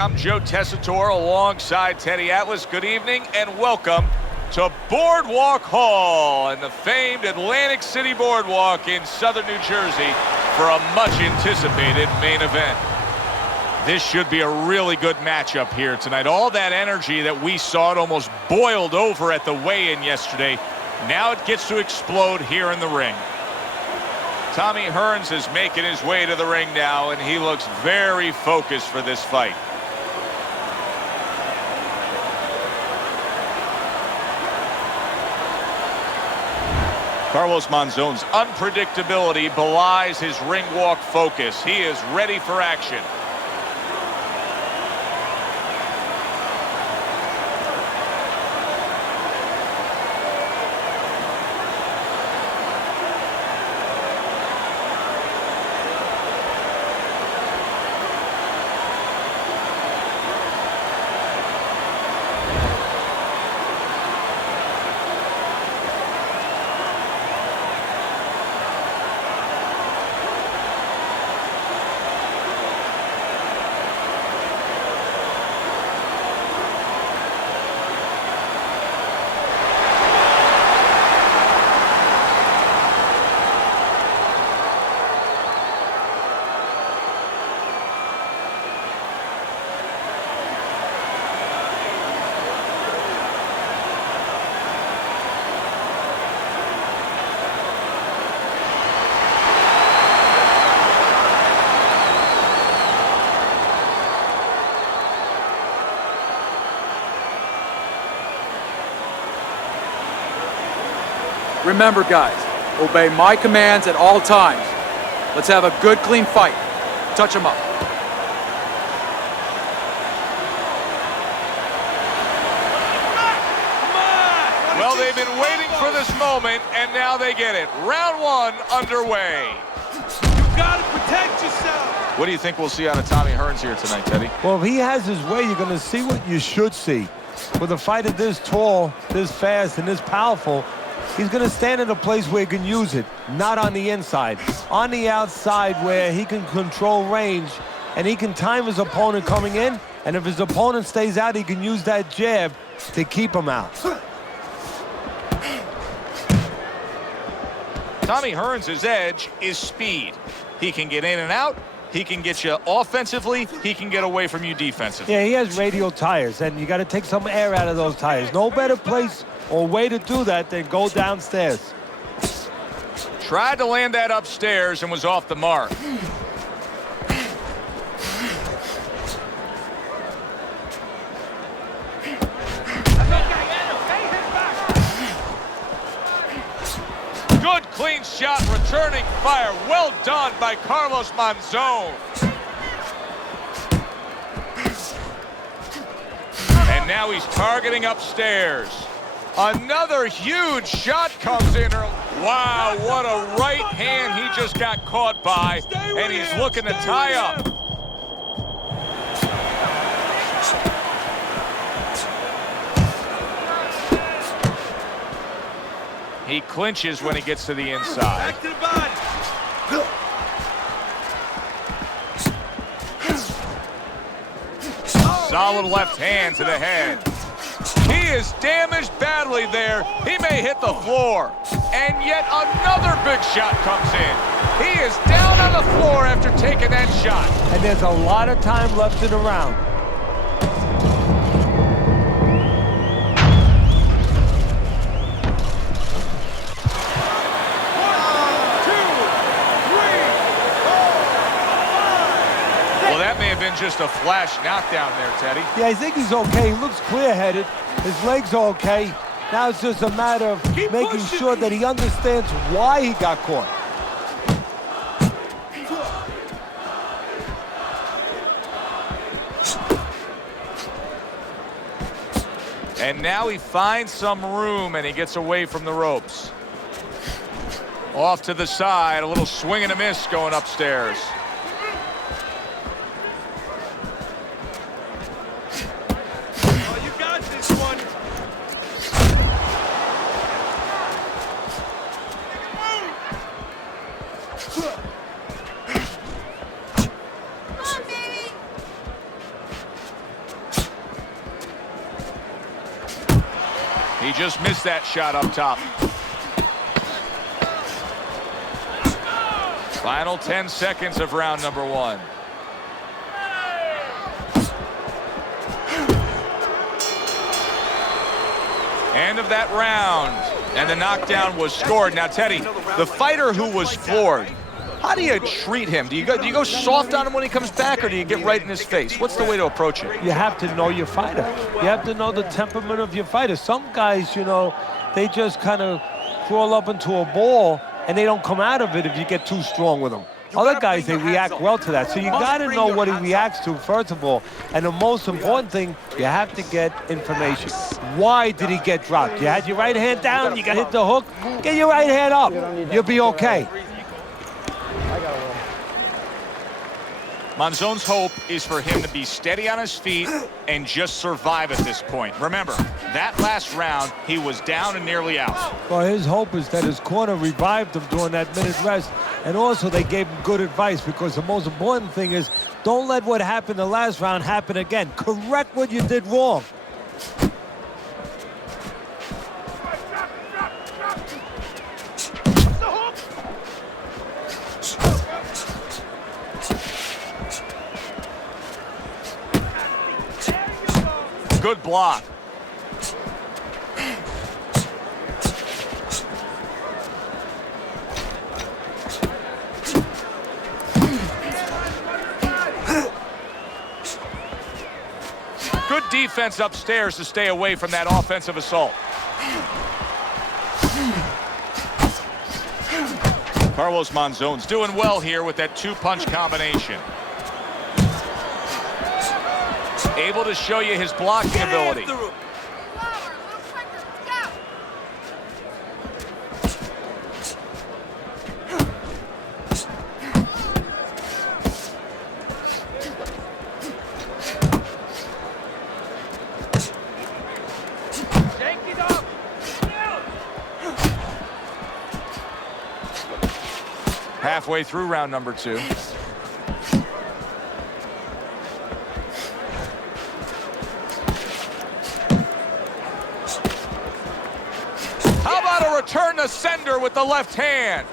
I'm Joe Tessitore alongside Teddy Atlas. Good evening and welcome to Boardwalk Hall and the famed Atlantic City Boardwalk in southern New Jersey for a much-anticipated main event. This should be a really good matchup here tonight. All that energy that we saw, it almost boiled over at the weigh-in yesterday. Now it gets to explode here in the ring. Tommy Hearns is making his way to the ring now, and he looks very focused for this fight. Carlos Monzon's unpredictability belies his ring walk focus. He is ready for action. Remember, guys, obey my commands at all times. Let's have a good, clean fight. Touch him up. Well, they've been waiting for this moment, and now they get it. Round one underway. You gotta protect yourself. What do you think we'll see out of Tommy Hearns here tonight, Teddy? Well, if he has his way, you're going to see what you should see. With a fighter this tall, this fast, and this powerful, he's going to stand in a place where he can use it, not on the inside. On the outside where he can control range, and he can time his opponent coming in, and if his opponent stays out, he can use that jab to keep him out. Tommy Hearns' edge is speed. He can get in and out. He can get you offensively. He can get away from you defensively. Yeah, he has radial tires, and you got to take some air out of those tires. No better place or way to do that than go downstairs. Tried to land that upstairs and was off the mark. Good clean shot, returning fire. Well done by Carlos Monzon. And now he's targeting upstairs. Another huge shot comes in. Wow, what a right hand he just got caught by. And he's looking to tie up. He clinches when he gets to the inside. Back to the body. Solid left hand to the head. He is damaged badly there. He may hit the floor. And yet another big shot comes in. He is down on the floor after taking that shot. And there's a lot of time left in the round. Just a flash knockdown there, Teddy. Yeah, I think he's okay. He looks clear-headed. His legs are okay. Now it's just a matter of making sure that he understands why he got caught. And now he finds some room and he gets away from the ropes. Off to the side, a little swing and a miss going upstairs. He just missed that shot up top. Final 10 seconds of round number 1. End of that round, and the knockdown was scored. Now, Teddy, the fighter who was floored, how do you treat him? Do you go soft on him when he comes back, or do you get right in his face? What's the way to approach it? You have to know your fighter. You have to know the temperament of your fighter. Some guys, you know, they just kind of crawl up into a ball, and they don't come out of it if you get too strong with them. Other guys, they react well to that. So you got to know what he reacts to, first of all. And the most important thing, you have to get information. Why did he get dropped? You had your right hand down, you got to hit the hook. Get your right hand up. You'll be okay. Monzon's hope is for him to be steady on his feet and just survive at this point. Remember, that last round, he was down and nearly out. Well, his hope is that his corner revived him during that minute rest. And also, they gave him good advice, because the most important thing is don't let what happened the last round happen again. Correct what you did wrong. Good block. Good defense upstairs to stay away from that offensive assault. Carlos Monzon's doing well here with that two-punch combination. Able to show you his blocking ability. Halfway through round number 2. How about a return to sender with the left hand?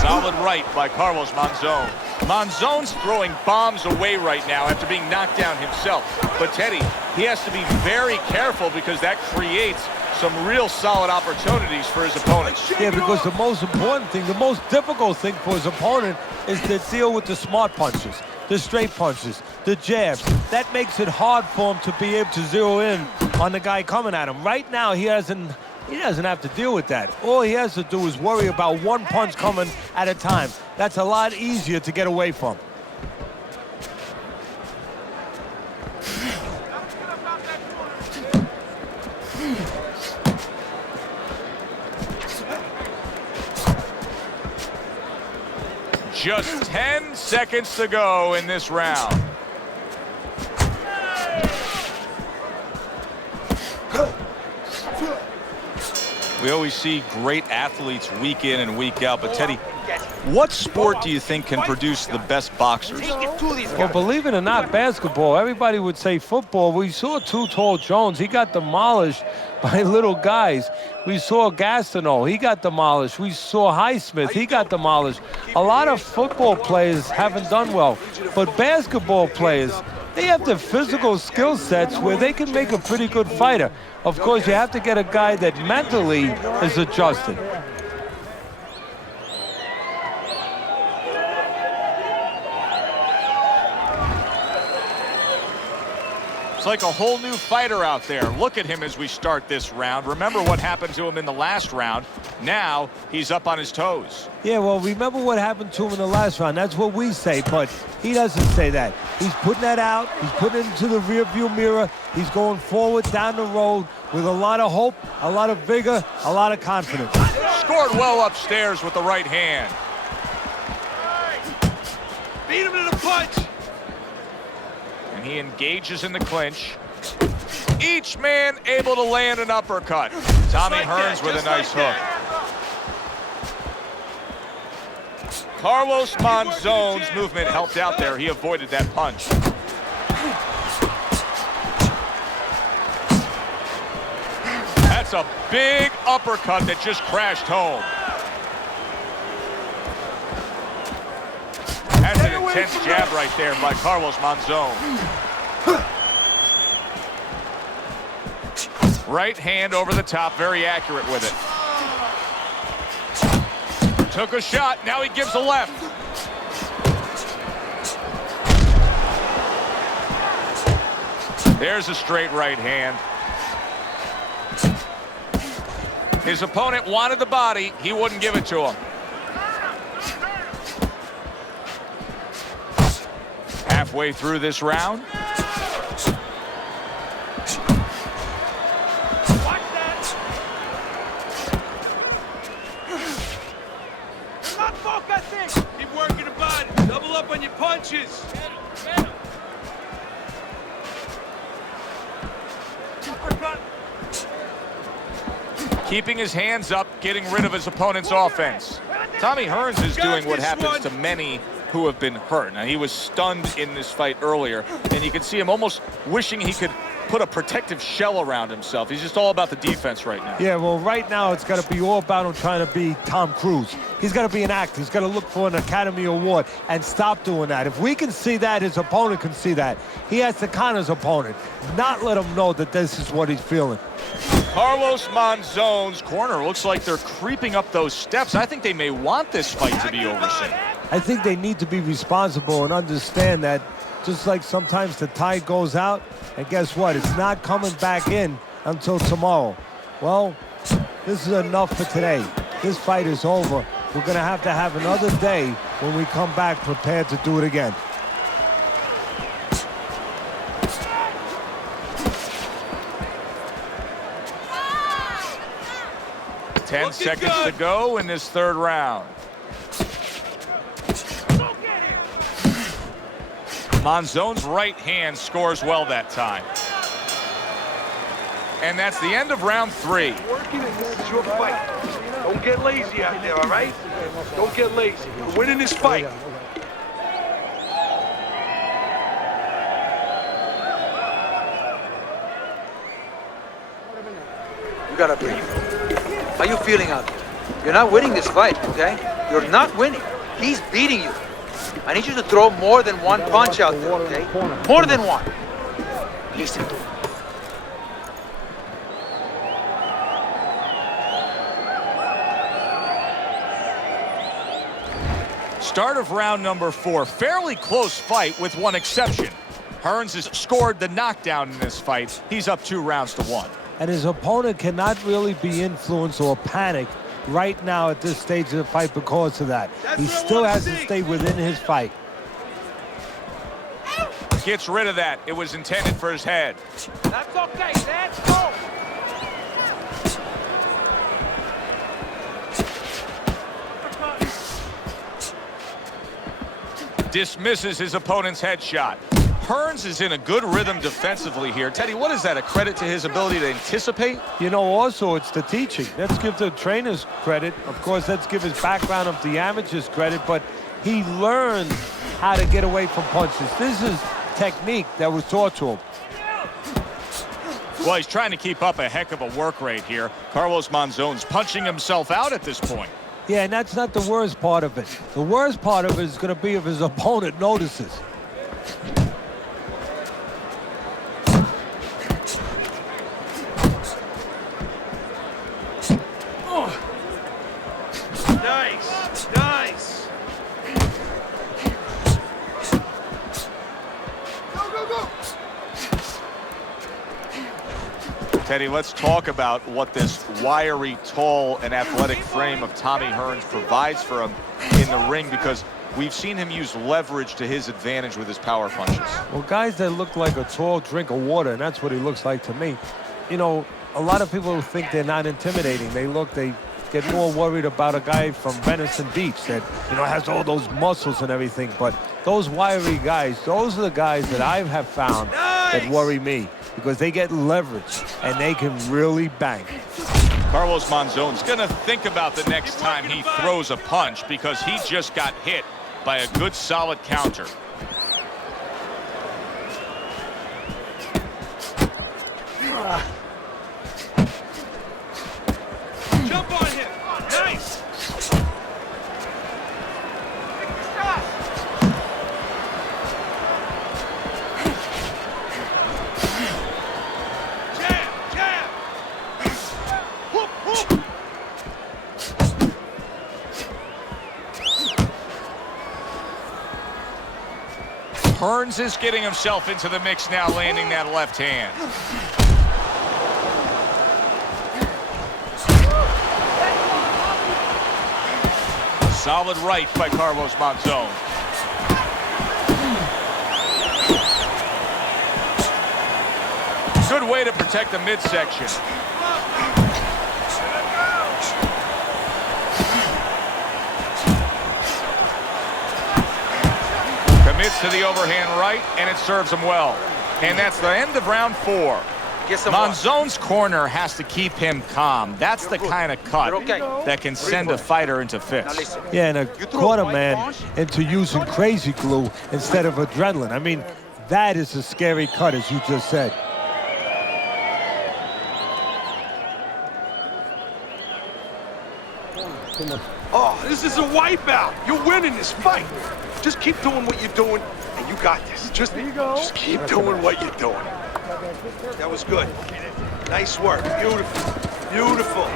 Solid right by Carlos Monzon. Monzon's throwing bombs away right now after being knocked down himself. But Teddy, he has to be very careful, because that creates some real solid opportunities for his opponent. Yeah, because the most important thing, the most difficult thing for his opponent is to deal with the smart punches, the straight punches, the jabs. That makes it hard for him to be able to zero in on the guy coming at him. Right now, he doesn't have to deal with that. All he has to do is worry about one punch coming at a time. That's a lot easier to get away from. Just 10 seconds to go in this round. We always see great athletes week in and week out, but Teddy, what sport do you think can produce the best boxers? Well, believe it or not, basketball. Everybody would say football. We saw Too Tall Jones. He got demolished by little guys. We saw Gastineau. He got demolished. We saw Highsmith. He got demolished. A lot of football players haven't done well, but basketball players, they have the physical skill sets where they can make a pretty good fighter. Of course, you have to get a guy that mentally is adjusted. It's like a whole new fighter out there. Look at him as we start this round. Remember what happened to him in the last round. Now he's up on his toes. Yeah, well, remember what happened to him in the last round. That's what we say, but he doesn't say that. He's putting that out. He's putting it into the rearview mirror. He's going forward down the road with a lot of hope, a lot of vigor, a lot of confidence. Scored well upstairs with the right hand. Beat him to the punch. And he engages in the clinch. Each man able to land an uppercut. Tommy Hearns with a nice hook. Carlos Monzon's movement helped out there. He avoided that punch. That's a big uppercut that just crashed home. That's an intense jab right there by Carlos Monzon. Right hand over the top, very accurate with it. Took a shot, now he gives a left. There's a straight right hand. His opponent wanted the body, he wouldn't give it to him. Halfway through this round. Keep working the body. Double up on your punches. Keeping his hands up, getting rid of his opponent's offense. Tommy Hearns is doing what happens to many who have been hurt. Now, he was stunned in this fight earlier, and you can see him almost wishing he could put a protective shell around himself. He's just all about the defense right now. Yeah, well, right now it's got to be all about him trying to be Tom Cruise. He's got to be an actor. He's got to look for an Academy Award and stop doing that. If we can see that, his opponent can see that. He has to counter his opponent, not let him know that this is what he's feeling. Carlos Monzon's corner looks like they're creeping up those steps. I think they may want this fight to be over soon. I think they need to be responsible and understand that just like sometimes the tide goes out, and guess what? It's not coming back in until tomorrow. Well, this is enough for today. This fight is over. We're going to have another day when we come back prepared to do it again. Ten seconds to go in this third round. Monzon's right hand scores well that time. And that's the end of round 3. Working and this is your fight. Don't get lazy out there, all right? Don't get lazy. You're winning this fight. You gotta breathe. How you feeling out there? You're not winning this fight, okay? You're not winning. He's beating you. I need you to throw more than one punch out there, okay? More than one. Listen to me. Start of round number 4. Fairly close fight with one exception. Hearns has scored the knockdown in this fight. He's up 2 rounds to 1. And his opponent cannot really be influenced or panic right now at this stage of the fight because of that. He still has to stay within his fight. Gets rid of that. It was intended for his head. That's okay. Let's go. Dismisses his opponent's headshot. Hearns is in a good rhythm defensively here. Teddy, what is that? A credit to his ability to anticipate? You know, also, it's the teaching. Let's give the trainers credit. Of course, let's give his background of the amateurs credit, but he learned how to get away from punches. This is technique that was taught to him. Well, he's trying to keep up a heck of a work rate here. Carlos Monzon's punching himself out at this point. Yeah, and that's not the worst part of it. The worst part of it is going to be if his opponent notices. Nice. Nice. Go, go, go. Teddy, let's talk about what this wiry, tall, and athletic frame of Tommy Hearns provides for him in the ring, because we've seen him use leverage to his advantage with his power punches. Well, guys that look like a tall drink of water, and that's what he looks like to me. You know, a lot of people think they're not intimidating. They get more worried about a guy from Venison Beach that, you know, has all those muscles and everything. But those wiry guys, those are the guys that I have found that worry me because they get leverage and they can really bang. Carlos Monzon's going to think about the next time he throws a punch because he just got hit by a good solid counter. Jump on him. Nice. Hearns is getting himself into the mix now, landing that left hand. Solid right by Carlos Monzon. Good way to protect the midsection. Commits to the overhand right, and it serves him well. And that's the end of round 4. Monzon's corner has to keep him calm. That's the kind of cut that can send a fighter into fits. Yeah, and a quarter man into using crazy glue instead of adrenaline. I mean, that is a scary cut, as you just said. Oh, this is a wipeout. You're winning this fight. Just keep doing what you're doing, and you got this. Just keep doing what you're doing. That was good. Nice work. Beautiful. Beautiful.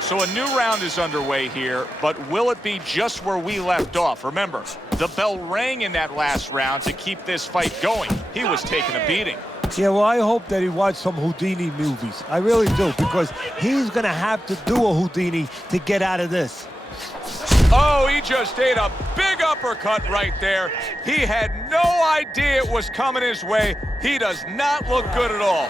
So a new round is underway here, but will it be just where we left off? Remember, the bell rang in that last round to keep this fight going. He was taking a beating. Yeah, well, I hope that he watched some Houdini movies. I really do, because he's going to have to do a Houdini to get out of this. Oh, he just ate a big uppercut right there. He had no idea it was coming his way. He does not look good at all.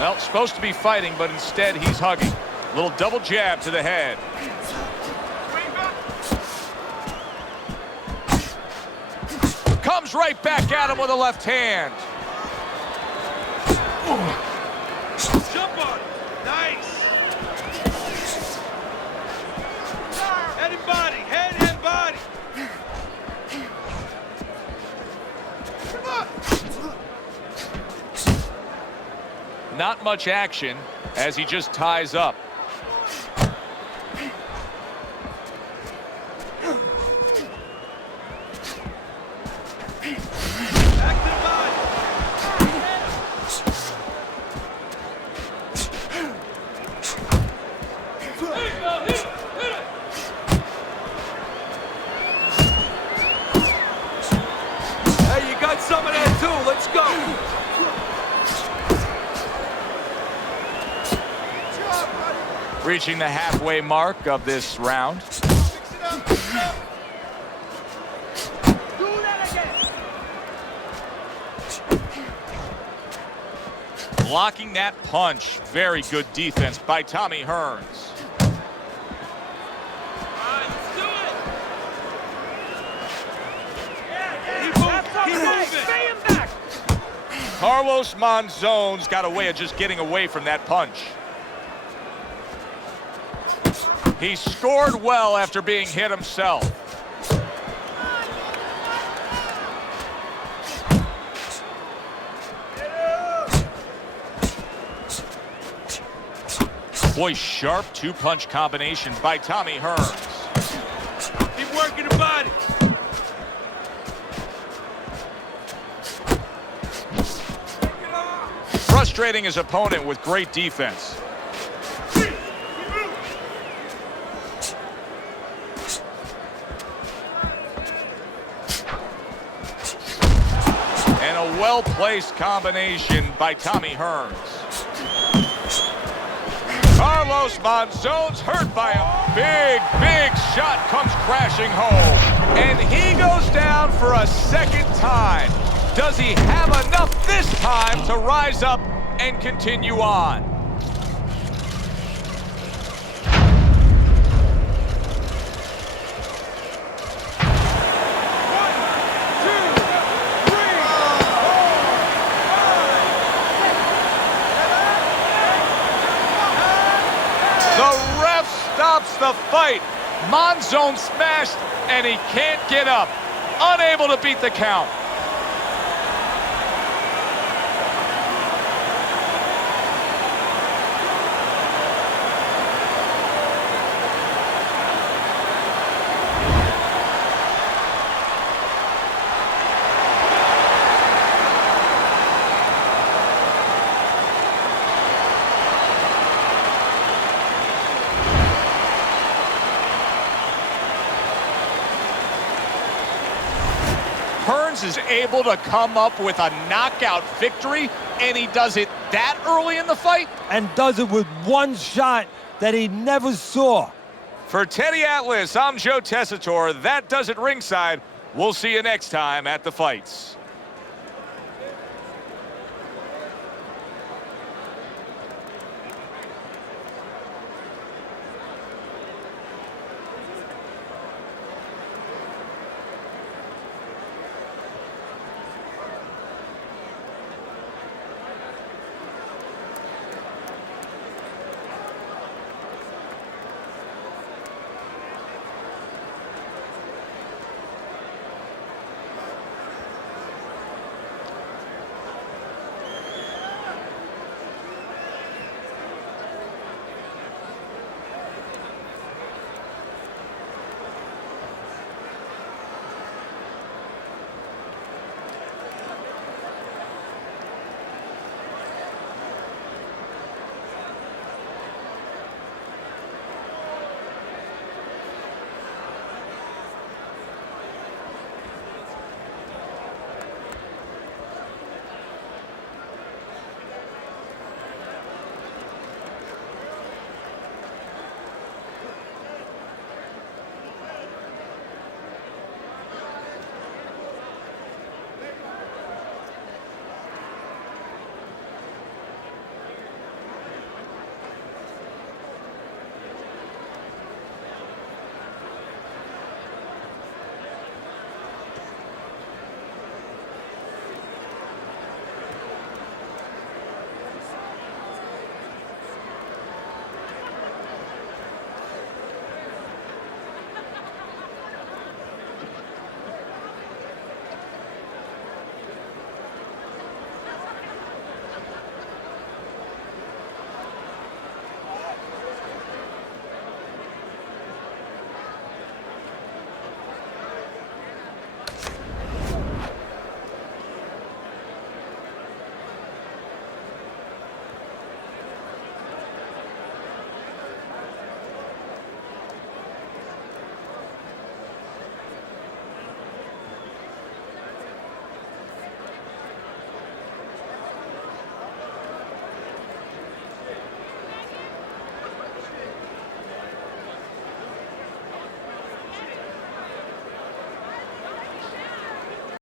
Well, supposed to be fighting, but instead he's hugging. Little double jab to the head. Comes right back at him with a left hand. Jump on. Nice. Head and body. Head and body. Come on. Not much action as he just ties up. Some of that too. Let's go. Reaching the halfway mark of this round. Blocking that punch. Very good defense by Tommy Hearns. Carlos Monzon's got a way of just getting away from that punch. He scored well after being hit himself. Boy, sharp two-punch combination by Tommy Hearns. Keep working the body. Frustrating his opponent with great defense. And a well-placed combination by Tommy Hearns. Carlos Monzon's hurt by a big shot, comes crashing home. And he goes down for a second time. Does he have enough this time to rise up and continue on? stops the fight. Monzon smashed, and he can't get up. Unable to beat the count. Hearns is able to come up with a knockout victory, and he does it that early in the fight? And does it with one shot that he never saw. For Teddy Atlas, I'm Joe Tessitore. That does it ringside. We'll see you next time at the fights.